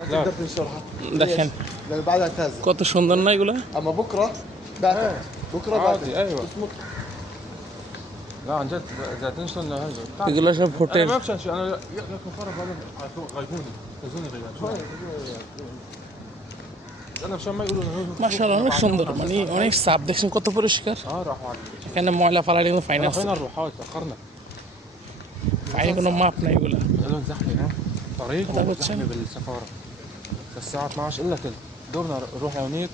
تقدر تنشرها দেখেন لأن بعدها تهز কত সুন্দর না এগুলো أما بكرة بعتها بكرة عادي بعتها ايوه اسمك لا عن جد اذا تنشر هذا এগুলো সব انا হোটেল ما بشان شيء انا لكن فرق هذا غيبوني خزوني غيبوني انا مشان ما يقولوا انه মাশাআল্লাহ অনেক সুন্দর মানে অনেক সাফ দেখছেন কত পরিষ্কার راحوا على এখানে ময়লা ফালার কোনো ফাইন আছে خلينا نروح هاي تاخرنا ফাইন কোনো মাপ নাই এগুলো لهم زحمه ها طريق هذا بتشن. زحمه بالسفاره الساعه 12 الا تلت دورنا نروح لهونيك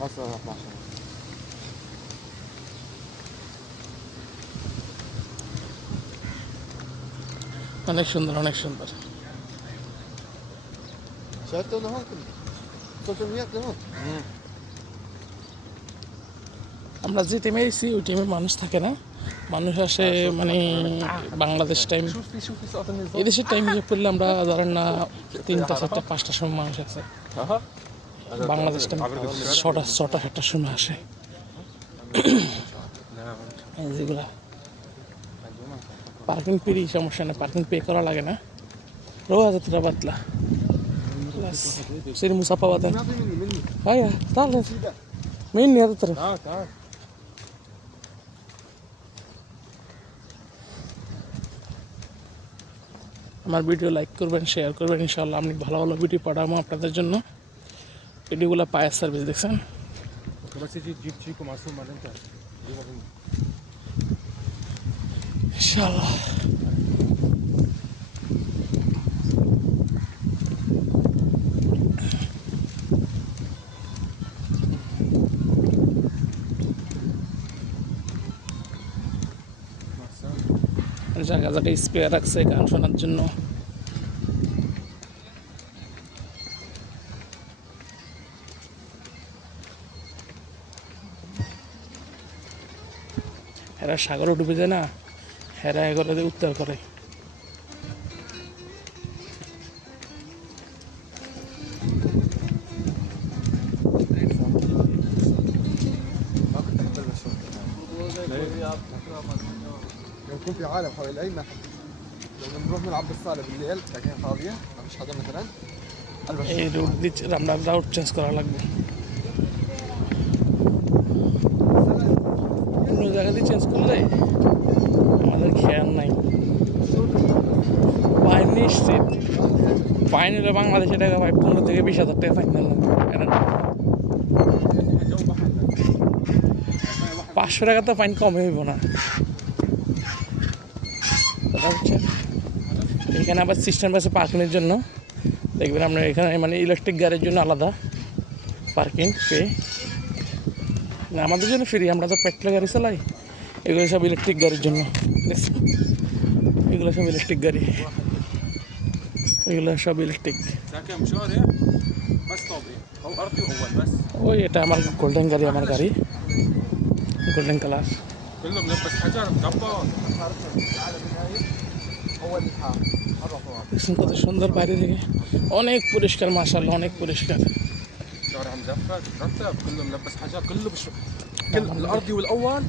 بس 12 অনেক সুন্দর অনেক সুন্দর شايفته لهون كله صوت وياك لهون আমরা যে টিমে এসেছি ওই টিমে মানুষ থাকে না মানুষ আসে মানে বাংলাদেশ টাইম شوفي سقط النظام এদেশের টাইম হিসাব করলে আমরা ধরেন না 3টা 4টা 5টার সময় মানুষ আছে ها বাংলাদেশ টাইম 6টা 7টার সময় আসে এই যেগুলা পার্কিং পেরি সমস্যা না পার্কিং পে করা লাগে না রোজ এতটা বাতলা سير مصابة بدن مني هيا طالع مني هذا ترى تعال تعال আমার ভিডিও লাইক করবেন শেয়ার করবেন ইনশাআল্লাহ আমি ভালো ভালো ভিডিও পাঠাবো আপনাদের জন্য ভিডিওগুলো পায়ের সার্ভিস দেখছেন بس تيجي تجيب شيكو معصوم مع انت ইনশাআল্লাহ জায়গা জায়গায় স্পিকার রাখছে গান শোনার জন্য হেরা সাগরে ডুবে যায় না হেরা এগুলো উত্তর করে ما كنت أحب ألبس شورت لو يكون في عالم حوالي ما أحب لو بنروح نلعب بالصالة بالليل تلاقيها فاضية ما فيش حدا مثلا ألبس এই রুট দিয়ে আমরা রাউট চেঞ্জ করা লাগবে অন্য জায়গা দিয়ে চেঞ্জ করলে আমাদের খেয়াল নাই ফাইন নিশ্চিত ফাইন হলে বাংলাদেশে টাকা ভাই 15 থেকে 20,000 টাকা ফাইন নিলাম 500 টাকা তো ফাইন কমে হইব না কথা হচ্ছে এখানে আবার সিস্টেম আছে পার্কিংয়ের জন্য দেখবেন আপনার এখানে মানে ইলেকট্রিক গাড়ির জন্য আলাদা পার্কিং পে না আমাদের জন্য ফ্রি আমরা তো পেট্রোল গাড়ি চালাই এগুলো সব ইলেকট্রিক গাড়ির জন্য দেখছি এগুলো সব ইলেকট্রিক গাড়ি এগুলো সব ইলেকট্রিক كم شهر بس طابق هو ارضي واول بس ওই এটা আমার গোল্ডেন গাড়ি আমার গাড়ি গোল্ডেন কালার كله ملبس حجر مقبض هو اللي حار مرة طوال দেখছেন কত সুন্দর বাইরে থেকে অনেক পরিষ্কার মাশাআল্লাহ অনেক পরিষ্কার شارع مزفت مرتب كله ملبس حجر كله كل الارضي والاول